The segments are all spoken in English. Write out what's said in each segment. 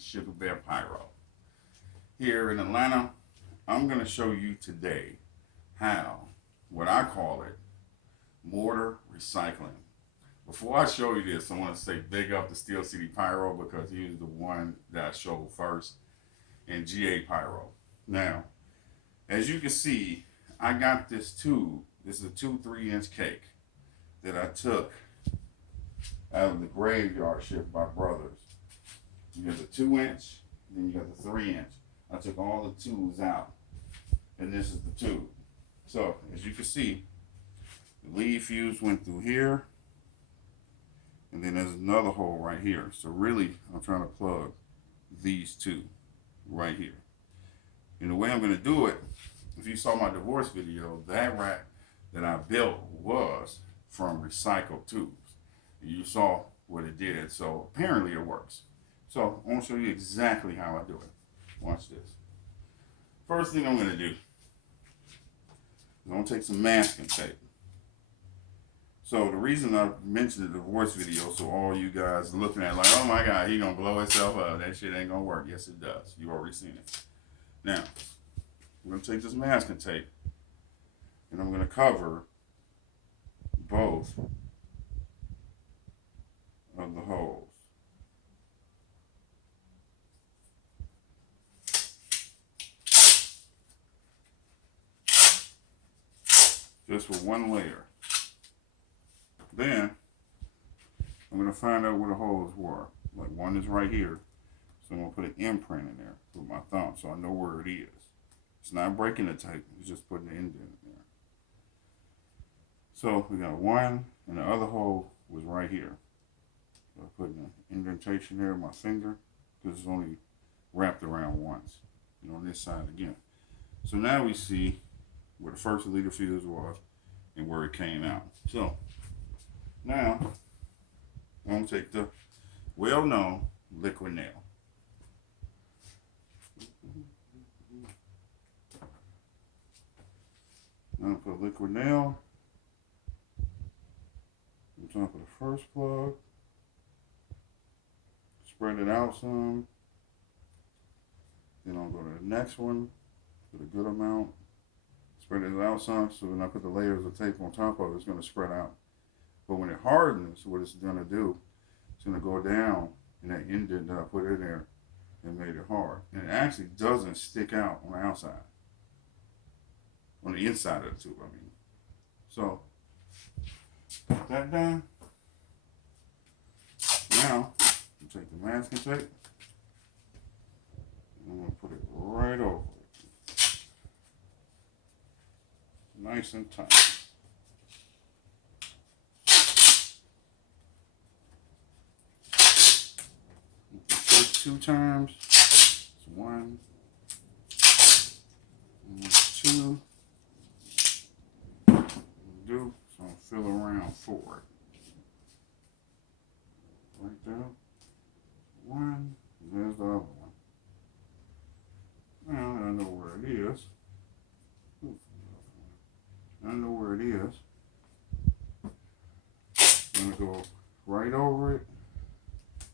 Sugar Bear Pyro. Here in Atlanta, I'm going to show you today how, what I call it, mortar recycling. Before I show you this, I want to say big up to Steel City Pyro because he was the one that I showed first, and GA Pyro. Now, as you can see, I got this tube. This is a 2-3-inch cake that I took out of the graveyard shipped by brothers. You got the 2-inch, then you got the 3-inch. I took all the tubes out, and this is the tube. So, as you can see, the lead fuse went through here, and then there's another hole right here. So really, I'm trying to plug these two right here. And the way I'm going to do it, if you saw my divorce video, that rack that I built was from recycled tubes. You saw what it did, so apparently it works. So I want to show you exactly how I do it. Watch this. First thing I'm going to do is I'm going to take some masking tape. So the reason I mentioned the divorce video, so all you guys looking at like, oh my God, he going to blow himself up. That shit ain't going to work. Yes, it does. You've already seen it. Now, I'm going to take this masking tape and I'm going to cover both of the holes. Just with one layer. Then I'm going to find out where the holes were. Like one is right here. So I'm going to put an imprint in there with my thumb so I know where it is. It's not breaking the tape, it's just putting the indent in there. So we got one, and the other hole was right here. So I put an indentation there with my finger because it's only wrapped around once. And on this side again. So now we see where the first leader fuse was and where it came out. So now I'm going to take the well-known liquid nail. I'm going to put liquid nail on top of the first plug. Spread it out some. Then I'll go to the next one with a good amount. Spread it out some, so when I put the layers of tape on top of it, it's going to spread out. But when it hardens, what it's going to do, it's going to go down in that indent that I put in there and made it hard. And it actually doesn't stick out on the outside. On the inside of the tube, I mean. So, put that down. Now, I'm take the masking tape. I'm going to put it right over it. Nice and tight. The first 2 times. It's 1 and 2. Do so I'll feel around for it. Right there. 1. There's the other one. Now I know where it is. I know where it is. I'm going to go right over it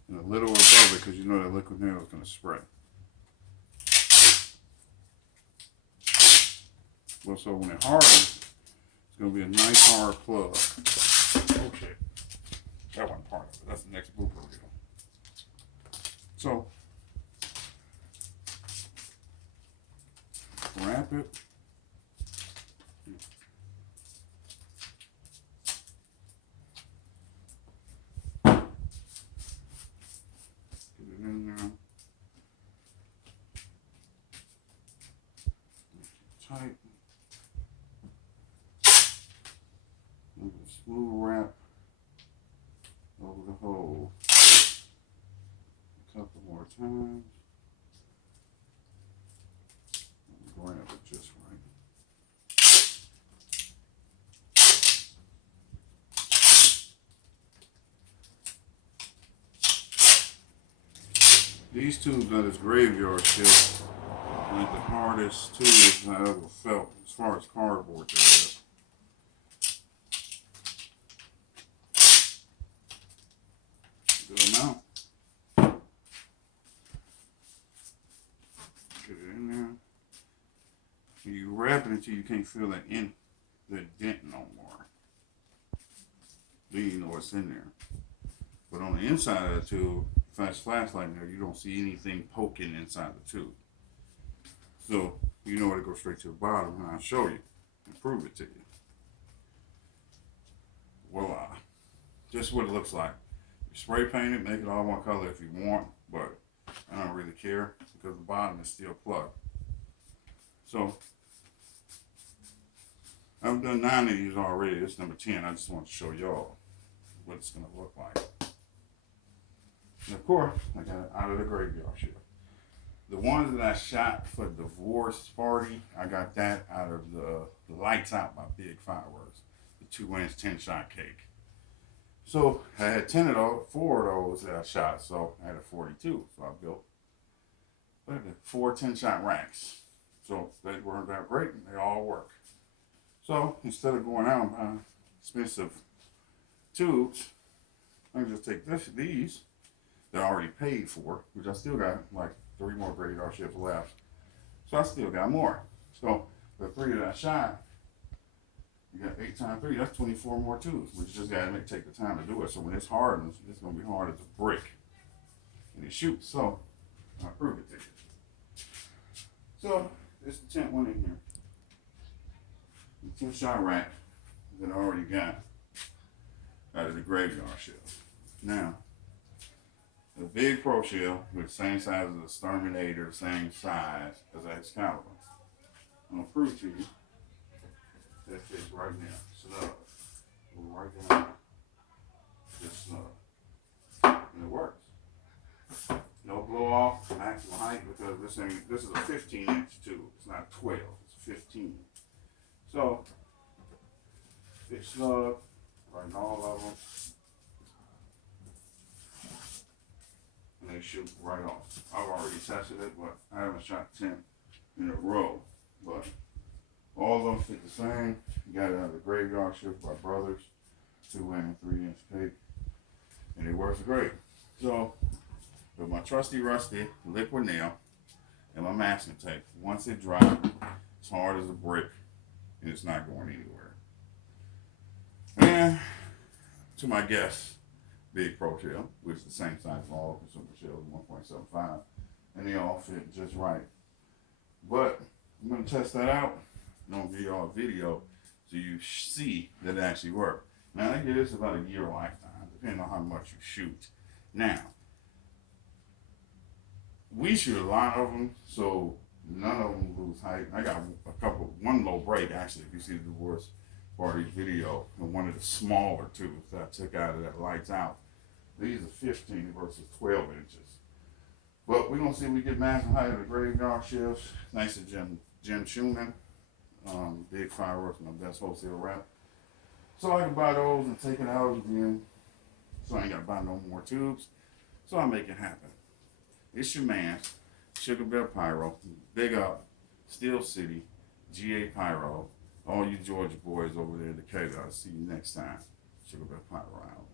and a little above it because you know that liquid nail is going to spread. Well, so when it hardens, it's going to be a nice hard plug. Okay. That wasn't part of it. That's the next blooper reel. So, wrap it. In there. Tight. And a smooth wrap over the hole. A couple more times. And grab it just right. These tubes at this graveyard shift are like the hardest tubes I ever felt as far as cardboard there is. Good amount. wrap it until you can't feel the dent no more. Then you know what's in there. But on the inside of the tube, flash flashlight there, you don't see anything poking inside the tube. So you know where to go straight to the bottom, and I'll show you and prove it to you. Voila. Just what it looks like. You spray paint it, make it all one color if you want, but I don't really care because the bottom is still plugged. So I've done 9 of these already. This is number 10. I just want to show y'all what it's going to look like. And of course, I got it out of the graveyard shift. The ones that I shot for the divorce party, I got that out of the Lights Out by Big Fireworks, the 2-inch 10-shot cake. So I had 4 of those that I shot, so I had a 42. So I built 4 10-shot racks. So they worked out great, and they all work. So instead of going out and buying expensive tubes, I can just take these that I already paid for, which I still got like 3 more graveyard shifts left. So I still got more. So the 3 that I shot, you got 8 times 3, that's 24 more tubes, which just gotta take the time to do it. So when it's hardens, it's gonna be hard as a brick. And it shoots, so I'll prove it to you. So it's the 10th one in here. The 10-shot rack that I already got out of the graveyard shift. Now, the big pro shell with the same size as the Exterminator, same size as the Excalibur. I'm gonna prove to you that fits right now. Snug. Go right down. Just snug. And it works. No blow off, maximum height, because this is a 15-inch tube. It's not 12, it's 15. So, fits snug, right in all of them. And they shoot right off. I've already tested it, but I haven't shot 10 in a row. But all of them fit the same. You got it out of the graveyard shift by Brothers, 2-inch and 3-inch cake, and it works great. So, with my trusty rusty liquid nail and my masking tape, once it dries, it's hard as a brick, and it's not going anywhere. And to my guests, big pro shell, which is the same size as all consumer shells, 1.75, and they all fit just right. But I'm going to test that out, and I'll give you all a video so you see that it actually works. Now, I guess it's about a year lifetime, depending on how much you shoot. Now, we shoot a lot of them, so none of them lose height. I got one low break, actually, if you see the divorce party video, and one of the smaller tubes that I took out of that Lights Out. These are 15 versus 12 inches. But we're going to see if we get maximum height of the graveyard shifts. Thanks to Jim Schumann, Big Fireworks, my best wholesale rep. So I can buy those and take it out again. So I ain't got to buy no more tubes. So I make it happen. It's your man, Sugar Bear Pyro. Big up, Steel City, GA Pyro. All you Georgia boys over there in Decatur. I'll see you next time. Sugar Bear Pyro out.